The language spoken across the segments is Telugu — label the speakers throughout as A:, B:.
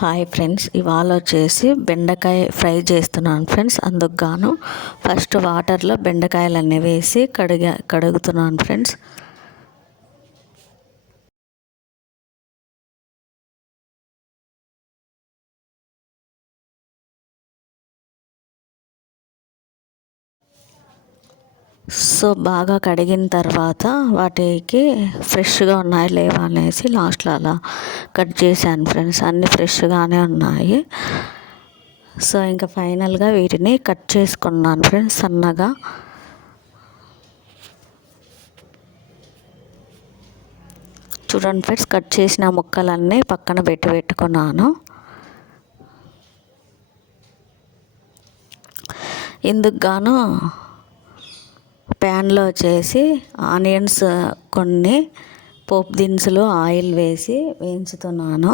A: హాయ్ ఫ్రెండ్స్ ఇవాళ వచ్చేసి బెండకాయ ఫ్రై చేస్తున్నాను ఫ్రెండ్స్ అందుకు గాను ఫస్ట్ వాటర్లో బెండకాయలన్నీ వేసి కడిగా కడుగుతున్నాను ఫ్రెండ్స్. సో బాగా కడిగిన తర్వాత వాటికి ఫ్రెష్గా ఉన్నాయి లేవా అనేసి లాస్ట్లో అలా కట్ చేశాను ఫ్రెండ్స్. అన్నీ ఫ్రెష్గానే ఉన్నాయి. సో ఇంకా ఫైనల్గా వీటిని కట్ చేసుకున్నాను ఫ్రెండ్స్ సన్నగా. చూడండి ఫ్రెండ్స్ కట్ చేసిన ముక్కలన్నీ పక్కన పెట్టి పెట్టుకున్నాను. ఇందుకు గాను ప్యాన్లో వచ్చేసి ఆనియన్స్ కొన్ని పోపు దినుసులు ఆయిల్ వేసి వేయించుతున్నాను.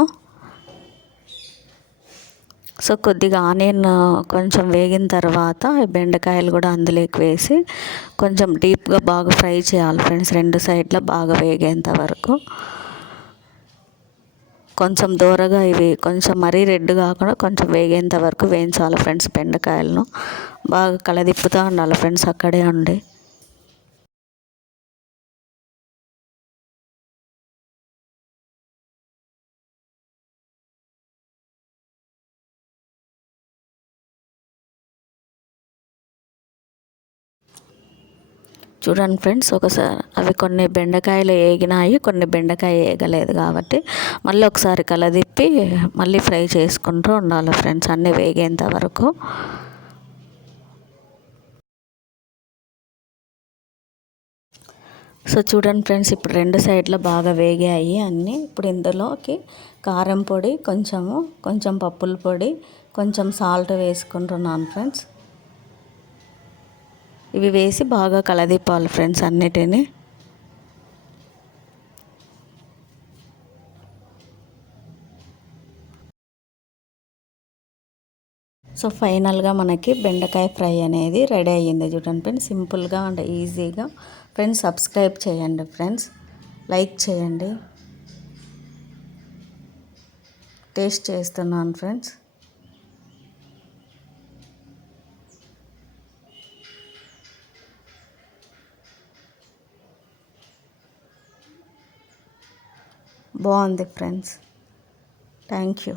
A: సో కొద్దిగా ఆనియన్ కొంచెం వేగిన తర్వాత బెండకాయలు కూడా అందులోకి వేసి కొంచెం డీప్గా బాగా ఫ్రై చేయాలి ఫ్రెండ్స్. రెండు సైడ్ల బాగా వేగేంత వరకు. కొంచెం దూరగా ఇవి కొంచెం మరీ రెడ్ కాకుండా కొంచెం వేగేంత వరకు వేయించాలి ఫ్రెండ్స్ బెండకాయలను. బాగా కలదిప్పుతూ ఉండాలి ఫ్రెండ్స్ అక్కడే ఉండి. చూడండి ఫ్రెండ్స్ ఒకసారి అవి కొన్ని బెండకాయలు వేగినాయి కొన్ని బెండకాయ వేగలేదు కాబట్టి మళ్ళీ ఒకసారి కలదిప్పి మళ్ళీ ఫ్రై చేసుకుంటూ ఉండాలి ఫ్రెండ్స్ అన్నీ వేగేంత వరకు. సో చూడండి ఫ్రెండ్స్ ఇప్పుడు రెండు సైడ్లో బాగా వేగాయి అన్నీ. ఇప్పుడు ఇందులోకి కారం పొడి కొంచెము కొంచెం పప్పుల పొడి కొంచెం సాల్ట్ వేసుకుంటున్నాను ఫ్రెండ్స్. ఇవి వేసి బాగా కలదీపాలి ఫ్రెండ్స్ అన్నిటిని. సో ఫైనల్గా మనకి బెండకాయ ఫ్రై అనేది రెడీ అయ్యింది చూడండి ఫ్రెండ్స్. సింపుల్గా అండ్ ఈజీగా ఫ్రెండ్స్ సబ్స్క్రైబ్ చేయండి ఫ్రెండ్స్. లైక్ చేయండి. టేస్ట్ చేస్తున్నాను ఫ్రెండ్స్. బాగుంది ఫ్రెండ్స్ థ్యాంక్ యూ